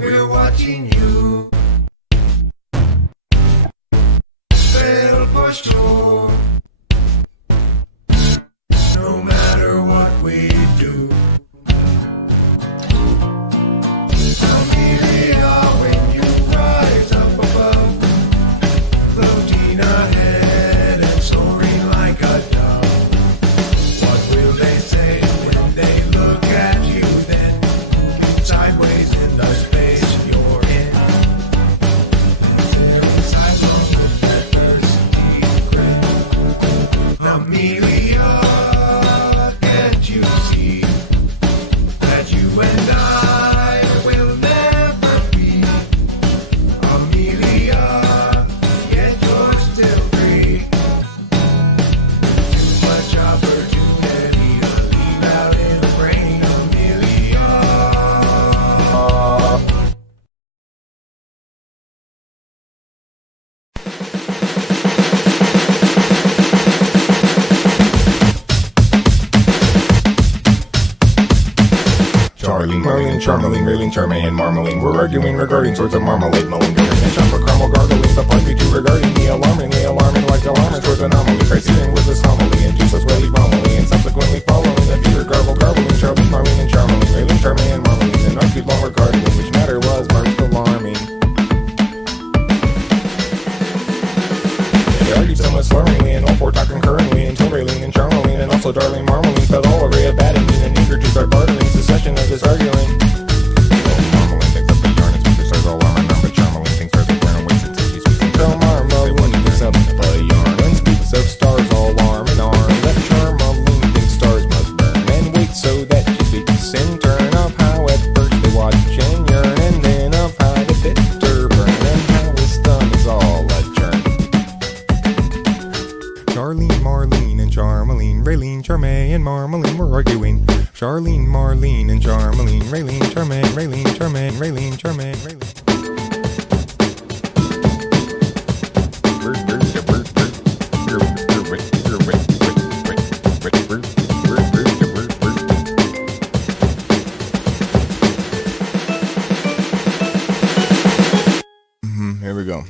we're watching you. Sail for shore. No matter what we do. Amelia, when you rise up above, floating ahead and soaring like a dove. What will they say when they look at you then? Sideways in the space you're in. Staring sidelong with that thirsty grin. Amelia, can't you see that you and I will never be? Amelia, yet you're still free. Too much opportunity to leave out in the rain, Amelia. Charlene, Marlene, Charmaline, Raylene, Charmaine, and Marmalene. We're arguing regarding sorts of marmalade, malingering, and chocolate caramel gargling. The part we do regarding the alarmingly alarming, like alarming towards anomaly. Proceeding with this homily, and Jesus really homily, and subsequently following the fear garble garbling. Charlene, Marlene, and Charmaline, Raylene, Charmaine, and Marmalene, and argued long regarding which matter was most alarming. They argued somewhat slurringly, and all four talked concurrently, until Raylene and Charmaline, and also darling Marmalene, felt all array of bad and eager to start bartering. Secession of this arguing. Marmalene thinks up the yarn and speaks says all arm, but Charmaline thinks her the ground waits until she's speaking. So Marmalene thinks up the yarn and speaks of stars all arm in arm. That Charmaline thinks stars must burn and wait so that she speaks in turn of how at first they watch and yearn, and then of how the bitter burn and how his thumb is all a churn. Charlene, Marlene, and Charmaline, Raylene, Charmaine, and Marmalene were arguing. Charlene, Marlene, and Charmaline, Raylene, Charmaine, Raylene, Charmaine, Raylene, Charmaine, Raylene. Here we go.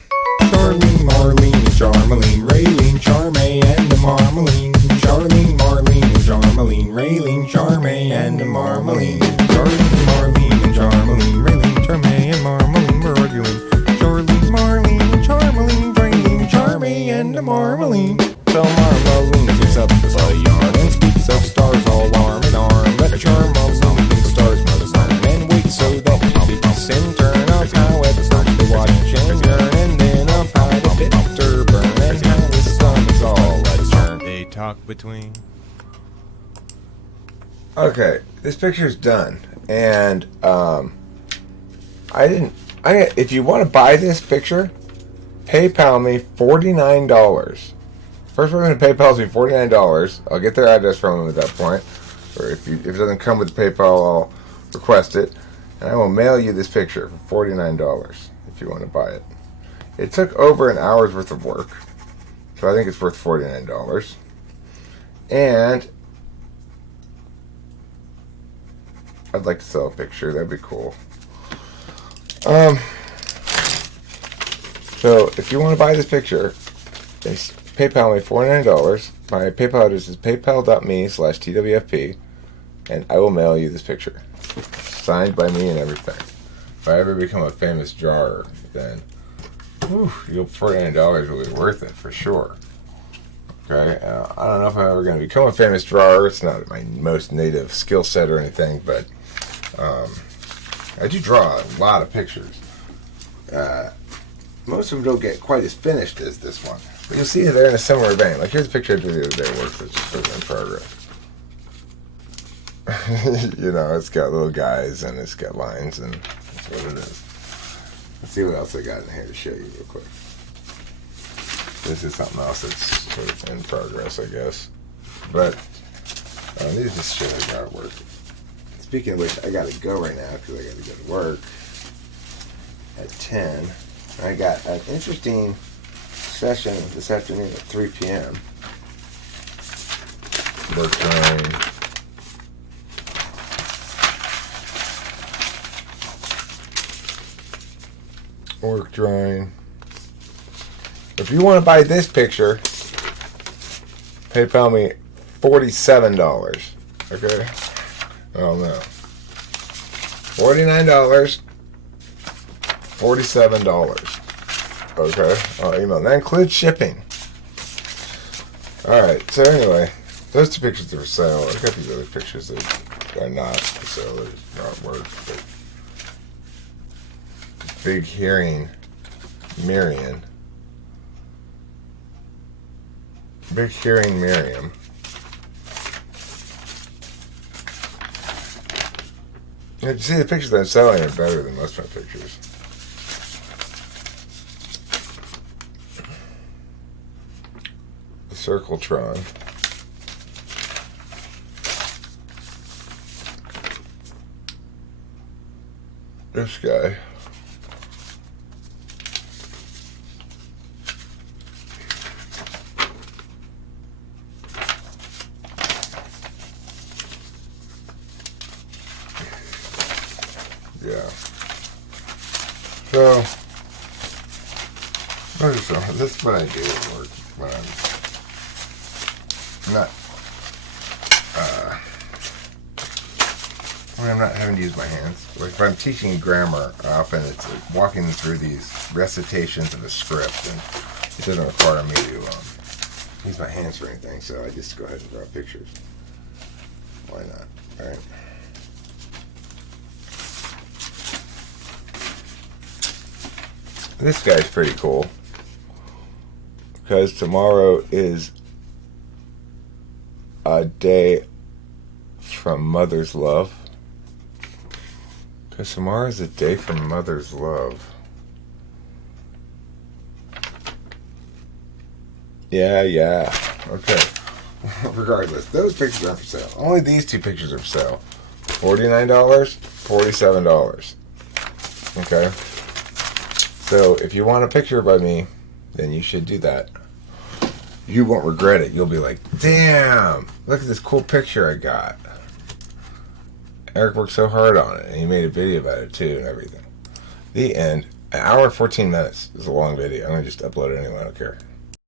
Charlene, Marlene, Charmaline, Raylene, Charmaine, and the Marmalene. Charlene, Marlene, and Charmaline, Raylene, Charmaine, and the Marmalene. Charlene, Marlene, and Charmaline, Raylene, Charmaine, and Marmalene were arguing. Charlene, Marlene, Charmaline, Raylene, Charmaine, and the Marmalene. So Marmalene picks up the yarn and speaks of stars all arm in arm. But Charmaline thinks stars must burn and wait so that she speaks in turn of how at first they watch and yearn, and then of how the bitter burn and how the sun is all a turn. They talk between. Okay, this picture's done, and if you want to buy this picture, PayPal me $49. First person who PayPals me $49. I'll get their address from them at that point, or if it doesn't come with the PayPal, I'll request it, and I will mail you this picture for $49 if you want to buy it. It took over an hour's worth of work, so I think it's worth $49. And I'd like to sell a picture. That'd be cool. So if you want to buy this picture, PayPal me $49. My PayPal address is paypal.me/TWFP, and I will mail you this picture. Signed by me and everything. If I ever become a famous drawer, then $49 will be worth it for sure. Okay, I don't know if I'm ever going to become a famous drawer. It's not my most native skill set or anything, but I do draw a lot of pictures. Most of them don't get quite as finished as this one. But you'll see they're in a similar vein. Like here's a picture I did the other day at work that's just in progress. You know, it's got little guys and it's got lines, and that's what it is. Let's see what else I got in here to show you real quick. This is something else that's sort of in progress, I guess. But I need to show you how it works. Speaking of which, I got to go right now because I got to go to work at 10. I got an interesting session this afternoon at 3 p.m. Work drawing. Work drawing. If you want to buy this picture, PayPal me $47. Okay? Oh no. $49. $47. Okay? I'll email. That includes shipping. Alright, so anyway, those two pictures are for sale. I got these other pictures that are not for sale. They're not worth it. Big hearing Miriam. Big hearing Miriam. You see, the pictures that I'm selling are better than most of my pictures. The Circletron. This guy. Yeah. So, this is what I do at work when I'm not having to use my hands. Like if I'm teaching grammar, often it's like walking through these recitations of a script, and it doesn't require me to use my hands for anything, so I just go ahead and draw pictures. Why not? All right. This guy's pretty cool because tomorrow is a day from Mother's Love. Because tomorrow is a day from Mother's Love. Yeah. Okay. Regardless, those pictures aren't for sale. Only these two pictures are for sale. $49, $47. Okay? So, if you want a picture by me, then you should do that. You won't regret it. You'll be like, damn, look at this cool picture I got. Eric worked so hard on it, and he made a video about it too and everything. The end. An hour and 14 minutes is a long video. I'm going to just upload it anyway. I don't care.